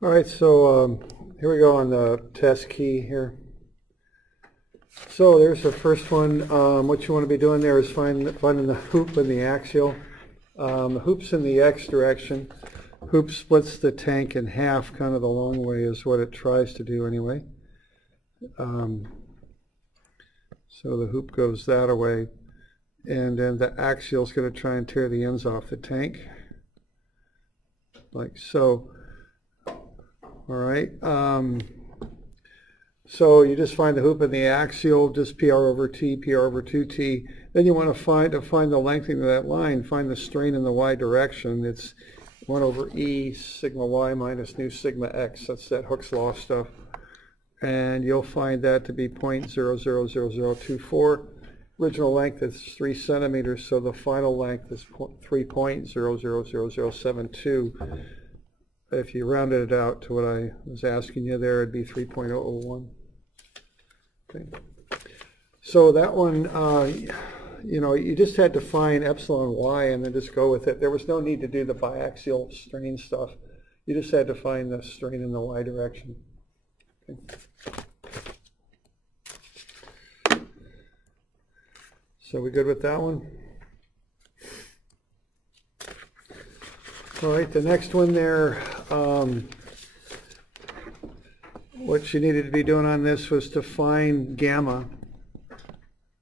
All right, so here we go on the test key here. So there's the first one. What you want to be doing there is finding the hoop and the axial. The hoop's in the X direction. Hoop splits the tank in half, kind of the long way is what it tries to do anyway. So the hoop goes that way, and then the axial is going to try and tear the ends off the tank, like so. All right. So you just find the hoop and the axial, just PR over T, PR over 2T. Then you want to find the lengthening of that line, find the strain in the Y direction. It's 1 over E sigma Y minus nu sigma X. That's that Hooke's law stuff. And you'll find that to be 0.000024. Original length is 3 centimeters, so the final length is 3.000072. If you rounded it out to what I was asking you there, it'd be 3.001. Okay. So that one, you know, you just had to find epsilon y and then just go with it. There was no need to do the biaxial strain stuff. You just had to find the strain in the y direction. Okay. So we good with that one? All right, the next one there, what you needed to be doing on this was to find gamma.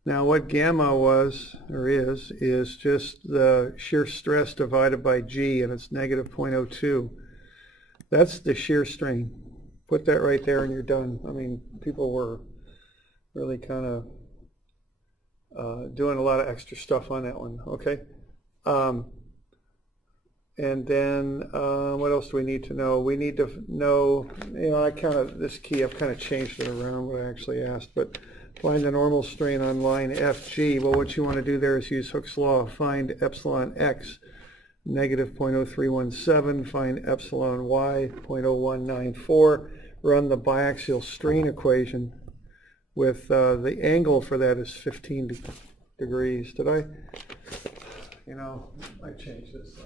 Now what gamma was, or is just the shear stress divided by G, and it's negative 0.02. That's the shear strain. Put that right there and you're done. I mean, people were really kind of doing a lot of extra stuff on that one, okay? And then what else do we need to know? We need to know, you know, this key, I've kind of changed it around what I actually asked, but find the normal strain on line FG. Well, what you want to do there is use Hooke's law. Find epsilon X, negative 0.0317. Find epsilon Y, 0.0194. Run the biaxial strain equation with the angle for that is 15 degrees. Did I? You know, I changed this. So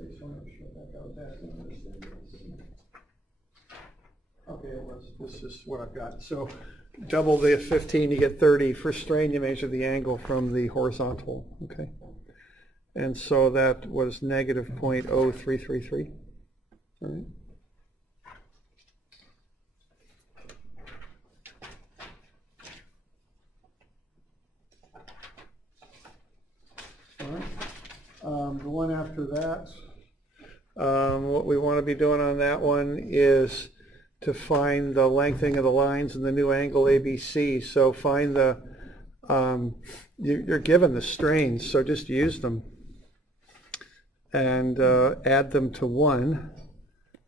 I just want to make sure that goes back and understand this. Okay, it was. This is what I've got. So double the 15, you get 30. For strain, you measure the angle from the horizontal. Okay. And so that was negative 0.0333. All right. The one after that, what we want to be doing on that one is to find the lengthening of the lines and the new angle ABC. So find the, you're given the strains, so just use them and add them to 1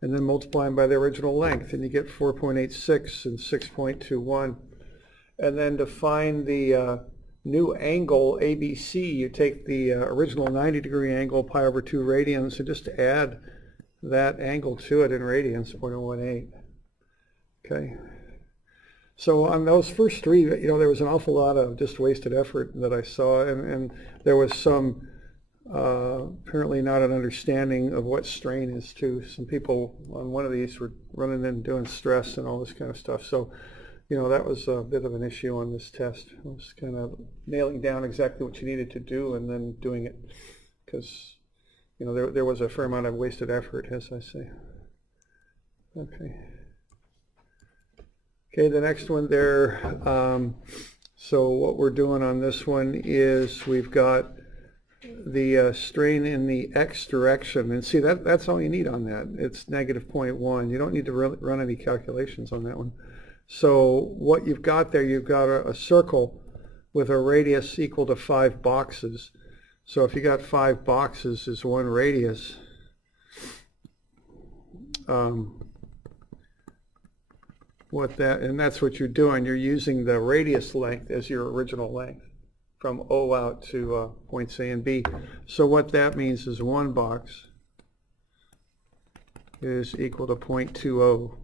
and then multiply them by the original length and you get 4.86 and 6.21. And then to find the new angle ABC, you take the original 90-degree angle, pi over 2 radians, and just add that angle to it in radians, 0.018. Okay. So on those first three, you know, there was an awful lot of just wasted effort that I saw, and there was some apparently not an understanding of what strain is too. Some people on one of these were running in doing stress and all this kind of stuff. So you know, that was a bit of an issue on this test. It was kind of nailing down exactly what you needed to do and then doing it, because, you know, there was a fair amount of wasted effort, as I say. Okay. Okay, the next one there. So what we're doing on this one is we've got the strain in the X direction, and see that's all you need on that. It's negative 0.1. You don't need to run any calculations on that one. So what you've got there, you've got a circle with a radius equal to 5 boxes. So if you got 5 boxes is 1 radius. And that's what you're doing. You're using the radius length as your original length from O out to points A and B. So what that means is 1 box is equal to 0.20.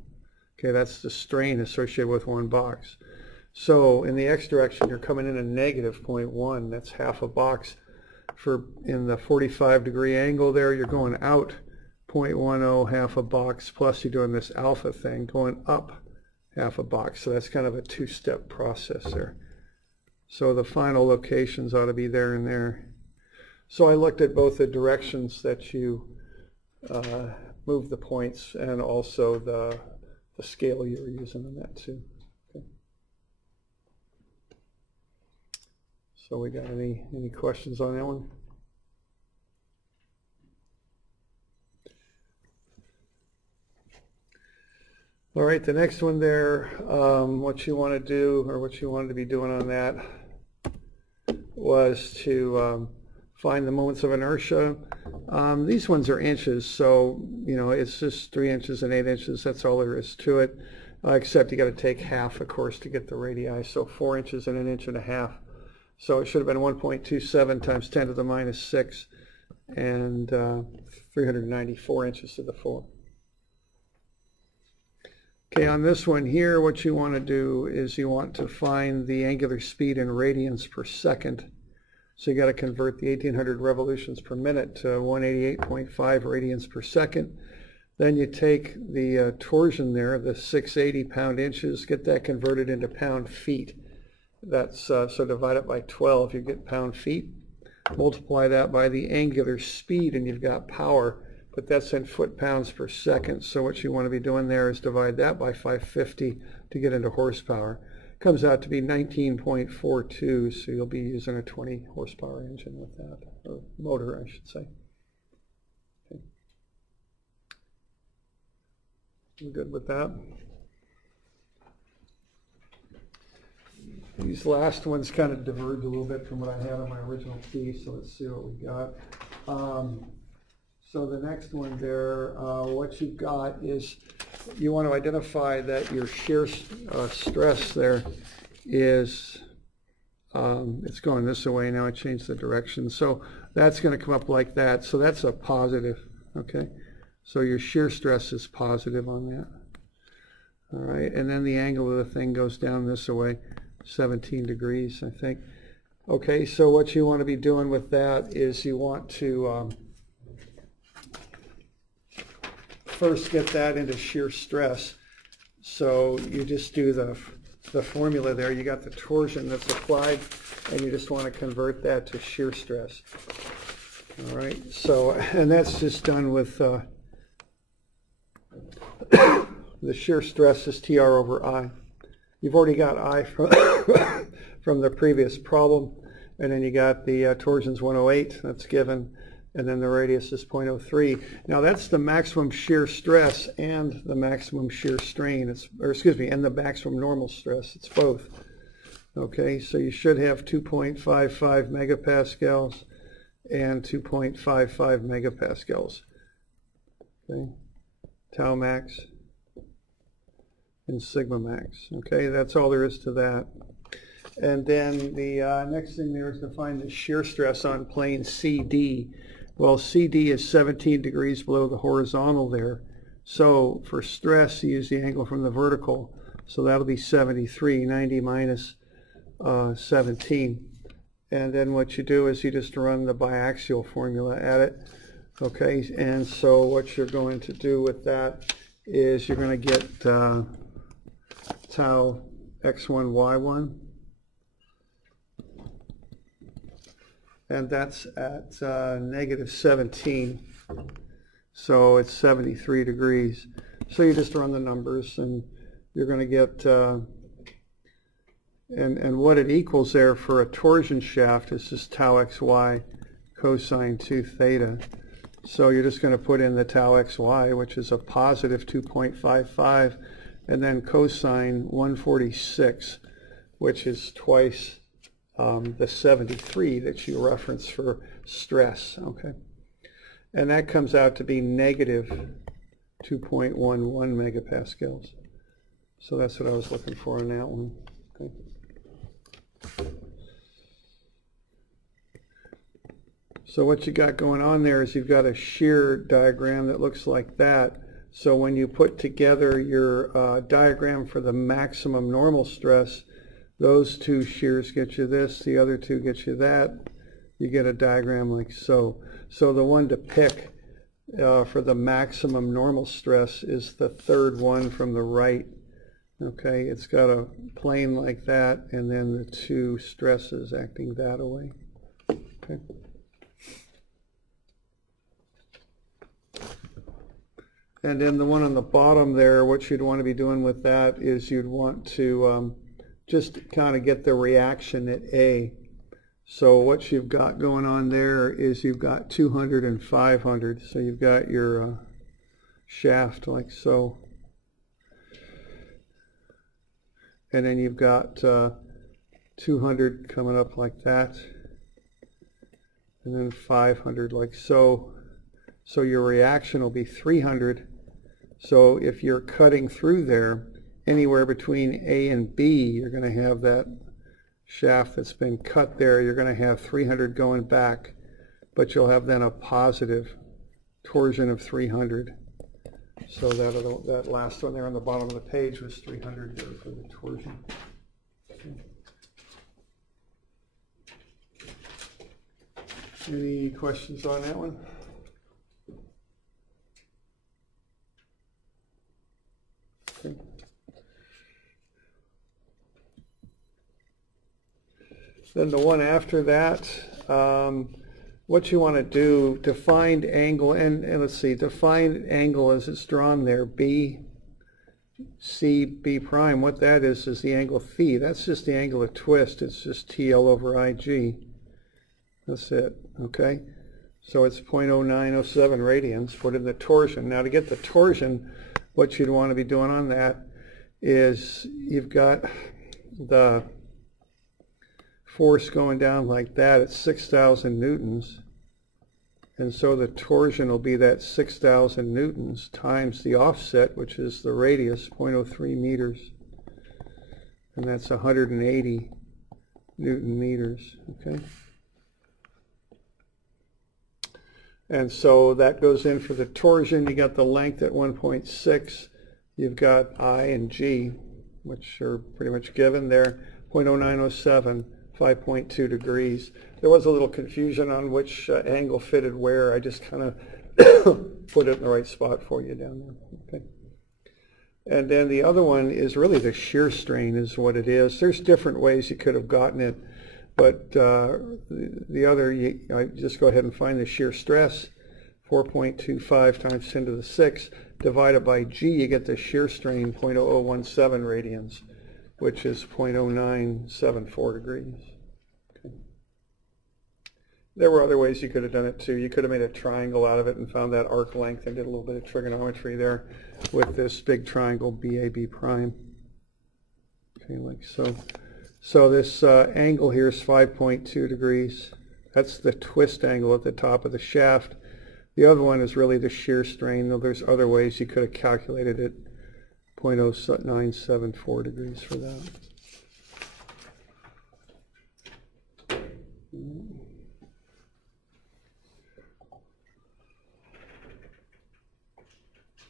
Okay, that's the strain associated with 1 box. So in the X direction, you're coming in a negative 0.1. That's half a box. In the 45-degree angle there, you're going out 0.10 half a box, plus you're doing this alpha thing going up half a box. So that's kind of a two-step process there. So the final locations ought to be there and there. So I looked at both the directions that you move the points and also the scale you were using on that too. Okay. So we got any questions on that one? All right, the next one there, what you want to do, or what you wanted to be doing on that, was to find the moments of inertia. These ones are inches, so you know it's just 3 inches and 8 inches. That's all there is to it, except you got to take half, of course, to get the radii. So 4 inches and 1.5 inches. So it should have been 1.27 times 10 to the minus 6, and 394 inches to the 4. Okay, on this one here, what you want to do is you want to find the angular speed in radians per second. So you got to convert the 1800 revolutions per minute to 188.5 radians per second. Then you take the torsion there, the 680 pound-inches, get that converted into pound-feet. That's so divide it by 12, you get pound-feet. Multiply that by the angular speed, and you've got power. But that's in foot-pounds per second. So what you want to be doing there is divide that by 550 to get into horsepower. Comes out to be 19.42, so you'll be using a 20 horsepower engine with that, or motor, I should say. Okay. You good with that? These last ones kind of diverge a little bit from what I had on my original piece, so let's see what we got. So the next one there, what you've got is you want to identify that your shear stress there is, it's going this way now, I changed the direction. So that's going to come up like that. So that's a positive, okay? So your shear stress is positive on that. All right, and then the angle of the thing goes down this way, 17 degrees, I think. Okay, so what you want to be doing with that is you want to first get that into shear stress. So you just do the formula there. You got the torsion that's applied, and you just want to convert that to shear stress. All right, so, and that's just done with the shear stress is TR over I. You've already got I from the previous problem, and then you got the torsion's 108, that's given, and then the radius is 0.03. Now that's the maximum shear stress and the maximum shear strain, and the maximum normal stress, it's both. Okay, so you should have 2.55 megapascals and 2.55 megapascals. Okay, tau max and sigma max. Okay, that's all there is to that. And then the next thing there is to find the shear stress on plane CD. Well, CD is 17 degrees below the horizontal there. So for stress, you use the angle from the vertical. So that'll be 73, 90 minus 17. And then what you do is you just run the biaxial formula at it. Okay, and so what you're going to do with that is you're going to get tau x1, y1. And that's at negative 17, so it's 73 degrees. So you just run the numbers, and you're going to get, and what it equals there for a torsion shaft is just tau xy cosine 2 theta. So you're just going to put in the tau xy, which is a positive 2.55, and then cosine 146, which is twice the 73 that you reference for stress, okay? And that comes out to be negative 2.11 megapascals. So that's what I was looking for on that one, okay? So what you got going on there is you've got a shear diagram that looks like that. So when you put together your diagram for the maximum normal stress, those two shears get you this, the other two get you that. You get a diagram like so. So the one to pick for the maximum normal stress is the third one from the right. Okay, it's got a plane like that, and then the two stresses acting that way. Okay. And then the one on the bottom there, what you'd want to be doing with that is you'd want to just kind of get the reaction at A. So what you've got going on there is you've got 200 and 500. So you've got your shaft like so. And then you've got 200 coming up like that. And then 500 like so. So your reaction will be 300. So if you're cutting through there, anywhere between A and B, you're going to have that shaft that's been cut there. You're going to have 300 going back, but you'll have then a positive torsion of 300. So that last one there on the bottom of the page was 300 there for the torsion. Okay. Any questions on that one? Okay. Then the one after that, what you want to do to find angle, and let's see, to find angle as it's drawn there, B, C, B prime, what that is the angle phi. That's just the angle of twist. It's just TL over IG. That's it, okay? So it's 0.0907 radians. Put in the torsion. Now to get the torsion, what you'd want to be doing on that is you've got the force going down like that at 6,000 newtons. And so the torsion will be that 6,000 newtons times the offset, which is the radius, 0.03 meters. And that's 180 Newton meters, okay? And so that goes in for the torsion. You got the length at 1.6. You've got I and G, which are pretty much given there, 0.0907. 5.2 degrees. There was a little confusion on which angle fitted where. I just kind of put it in the right spot for you down there. Okay. And then the other one is really the shear strain is what it is. There's different ways you could have gotten it, but the other, I just go ahead and find the shear stress, 4.25 times 10 to the 6, divided by G, you get the shear strain, 0.0017 radians, which is 0.0974 degrees. Okay. There were other ways you could have done it too. You could have made a triangle out of it and found that arc length and did a little bit of trigonometry there with this big triangle BAB prime. Okay, like so. So this angle here is 5.2 degrees. That's the twist angle at the top of the shaft. The other one is really the shear strain, though there's other ways you could have calculated it. 0.0974 degrees for that.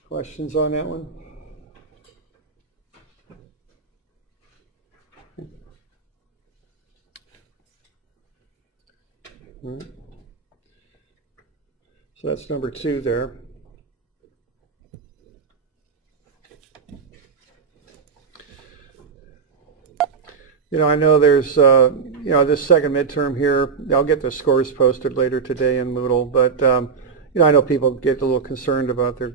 Questions on that one? All right. So that's number 2 there. You know, I know there's, you know, this second midterm here, I'll get the scores posted later today in Moodle, but, you know, I know people get a little concerned about their